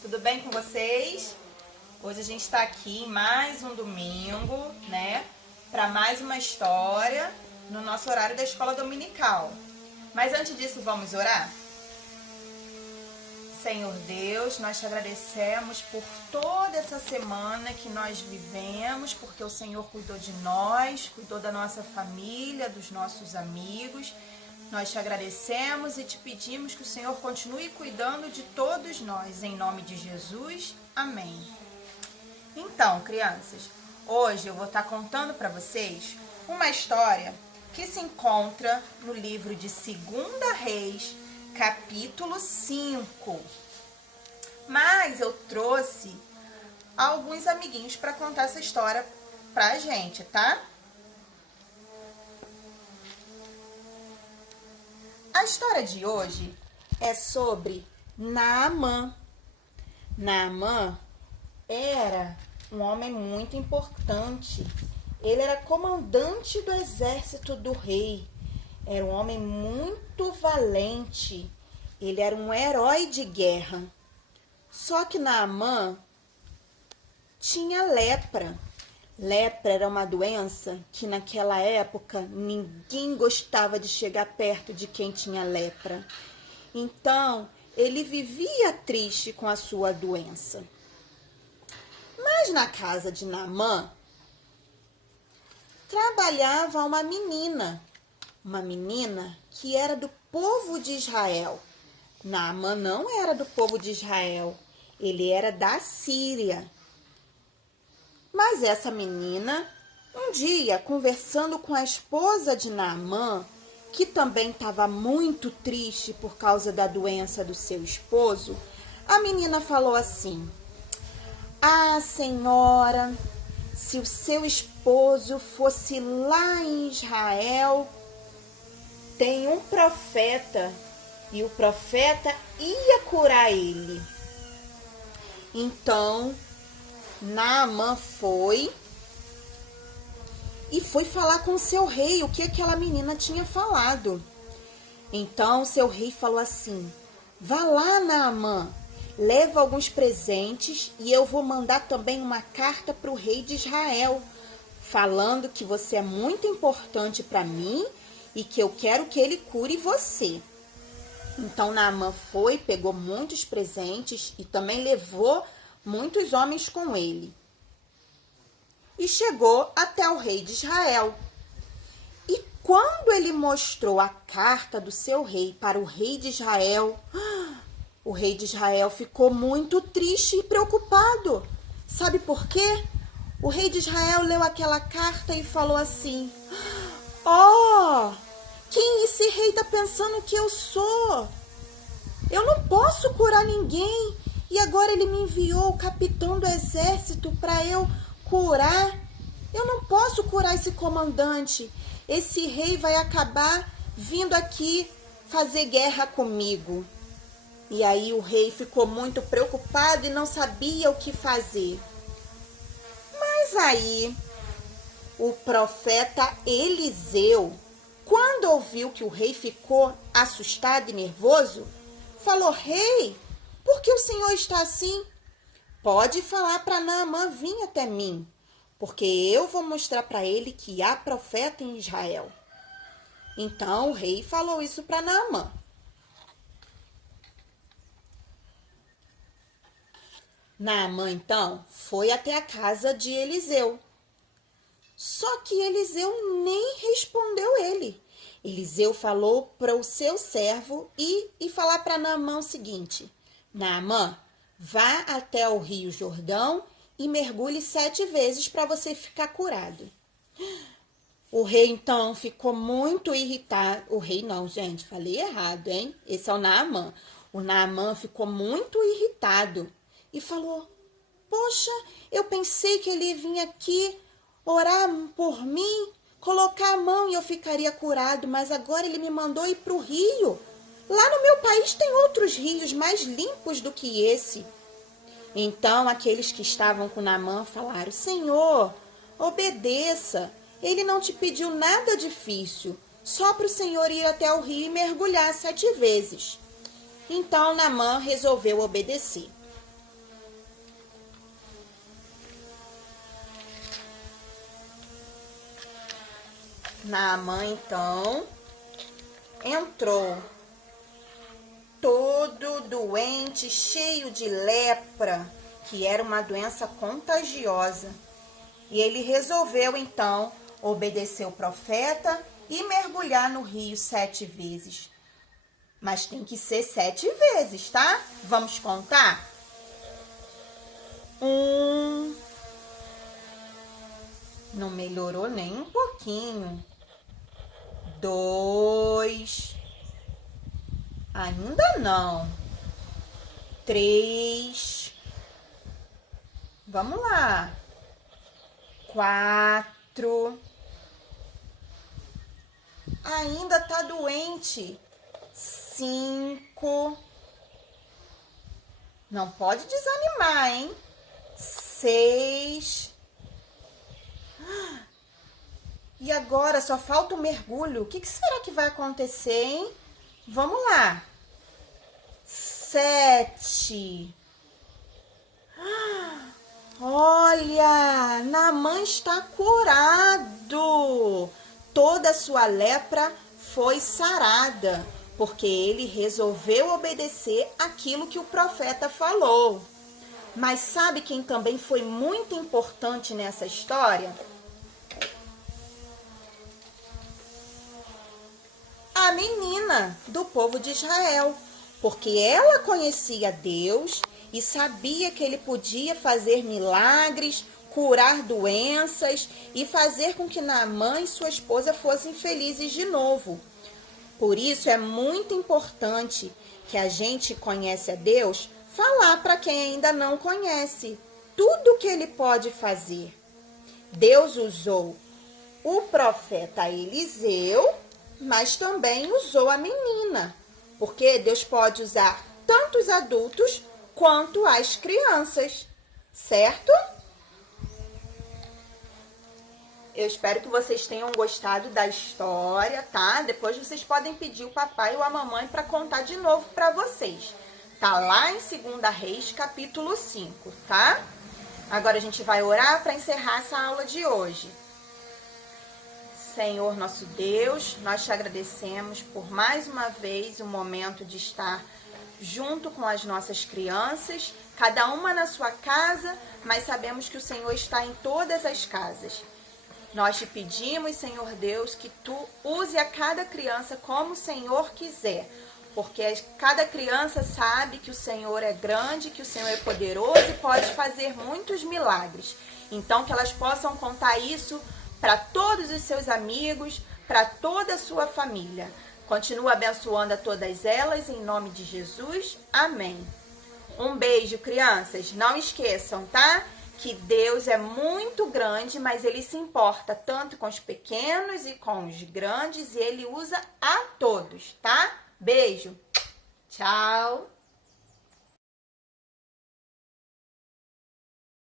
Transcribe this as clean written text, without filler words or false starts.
tudo bem com vocês? Hoje a gente está aqui em mais um domingo, né? Para mais uma história no nosso horário da escola dominical. Mas antes disso, vamos orar? Senhor Deus, nós te agradecemos por toda essa semana que nós vivemos, porque o Senhor cuidou de nós, cuidou da nossa família, dos nossos amigos. Nós te agradecemos e te pedimos que o Senhor continue cuidando de todos nós. Em nome de Jesus, amém. Então, crianças, hoje eu vou estar contando para vocês uma história que se encontra no livro de 2 Reis, capítulo 5. Mas eu trouxe alguns amiguinhos para contar essa história pra gente, tá? A história de hoje é sobre Naamã. Naamã era um homem muito importante. Ele era comandante do exército do rei. Era um homem muito valente. Ele era um herói de guerra. Só que Naamã tinha lepra. Lepra era uma doença que naquela época ninguém gostava de chegar perto de quem tinha lepra. Então, ele vivia triste com a sua doença. Mas na casa de Naamã trabalhava uma menina que era do povo de Israel. Naamã não era do povo de Israel, ele era da Síria. Mas essa menina, um dia, conversando com a esposa de Naamã, que também estava muito triste por causa da doença do seu esposo, a menina falou assim: "Ah, senhora, se o seu esposo fosse lá em Israel, tem um profeta e o profeta ia curar ele." Então, Naamã foi falar com seu rei o que aquela menina tinha falado. Então, seu rei falou assim: "Vá lá, Naamã, leva alguns presentes e eu vou mandar também uma carta para o rei de Israel, falando que você é muito importante para mim e que eu quero que ele cure você." Então, Naamã foi, pegou muitos presentes e também levou muitos homens com ele. E chegou até o rei de Israel. E quando ele mostrou a carta do seu rei para o rei de Israel, o rei de Israel ficou muito triste e preocupado. Sabe por quê? O rei de Israel leu aquela carta e falou assim: "Oh, quem esse rei está pensando que eu sou? Eu não posso curar ninguém. E agora ele me enviou o capitão do exército para eu curar. Eu não posso curar esse comandante. Esse rei vai acabar vindo aqui fazer guerra comigo." E aí o rei ficou muito preocupado e não sabia o que fazer. Mas aí o profeta Eliseu, quando ouviu que o rei ficou assustado e nervoso, falou: "Rei, por que o senhor está assim? Pode falar para Naamã vir até mim, porque eu vou mostrar para ele que há profeta em Israel." Então o rei falou isso para Naamã. Naamã, então, foi até a casa de Eliseu. Só que Eliseu nem respondeu ele. Eliseu falou para o seu servo ir e falar para Naamã o seguinte: "Naamã, vá até o rio Jordão e mergulhe 7 vezes para você ficar curado." O rei, então, ficou muito irritado. O rei não, gente, falei errado, hein? Esse é o Naamã. O Naamã ficou muito irritado e falou: "Poxa, eu pensei que ele ia vir aqui orar por mim, colocar a mão e eu ficaria curado, mas agora ele me mandou ir para o rio. Lá no meu país tem outros rios mais limpos do que esse." Então aqueles que estavam com Naamã falaram: "Senhor, obedeça. Ele não te pediu nada difícil, só para o senhor ir até o rio e mergulhar 7 vezes." Então Naamã resolveu obedecer. Naamã, então, entrou todo doente, cheio de lepra, que era uma doença contagiosa. E ele resolveu, então, obedecer o profeta e mergulhar no rio 7 vezes. Mas tem que ser 7 vezes, tá? Vamos contar? 1. Não melhorou nem um pouquinho. 2. Ainda não. 3. Vamos lá. 4. Ainda tá doente. 5. Não pode desanimar, hein? 6. E agora só falta o mergulho. O que será que vai acontecer, hein? Vamos lá. 7. Olha, Naamã está curado. Toda a sua lepra foi sarada, porque ele resolveu obedecer aquilo que o profeta falou. Mas sabe quem também foi muito importante nessa história? A menina do povo de Israel, porque ela conhecia Deus e sabia que ele podia fazer milagres, curar doenças e fazer com que Naamã e sua esposa fossem felizes de novo. Por isso é muito importante que a gente conhece a Deus falar para quem ainda não conhece tudo o que ele pode fazer. Deus usou o profeta Eliseu, mas também usou a menina, porque Deus pode usar tanto os adultos quanto as crianças, certo? Eu espero que vocês tenham gostado da história, tá? Depois vocês podem pedir o papai ou a mamãe para contar de novo para vocês. Tá lá em 2 Reis, capítulo 5, tá? Agora a gente vai orar para encerrar essa aula de hoje. Senhor nosso Deus, nós te agradecemos por mais uma vez o momento de estar junto com as nossas crianças, cada uma na sua casa, mas sabemos que o Senhor está em todas as casas. Nós te pedimos, Senhor Deus, que tu use a cada criança como o Senhor quiser, porque cada criança sabe que o Senhor é grande, que o Senhor é poderoso e pode fazer muitos milagres. Então, que elas possam contar isso para todos os seus amigos, para toda a sua família. Continua abençoando a todas elas, em nome de Jesus. Amém. Um beijo, crianças. Não esqueçam, tá? Que Deus é muito grande, mas Ele se importa tanto com os pequenos e com os grandes, e Ele usa a todos, tá? Beijo. Tchau.